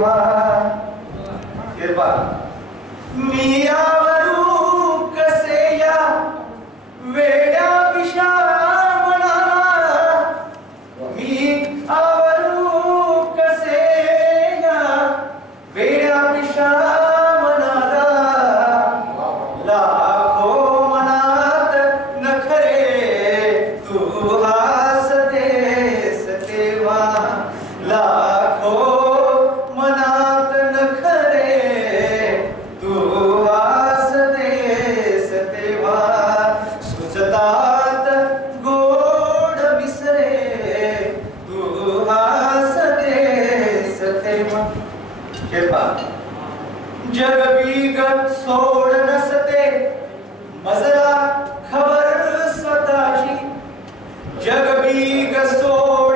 तेव्हा कृपा मी आवरू कसे या वेड्या विषामणाला मी आवरू कसे या वेड्या विषामणाला लाखो मनात नखरे तू हासतेस तेव्हा लाखो मनात नखरे तू हासतेस तेव्हा सुचतात गोड विसरे तू हासतेस तेव्हा कृपा जग बिगत सोड नसते मजला खबर स्वतःची जग बिग सोड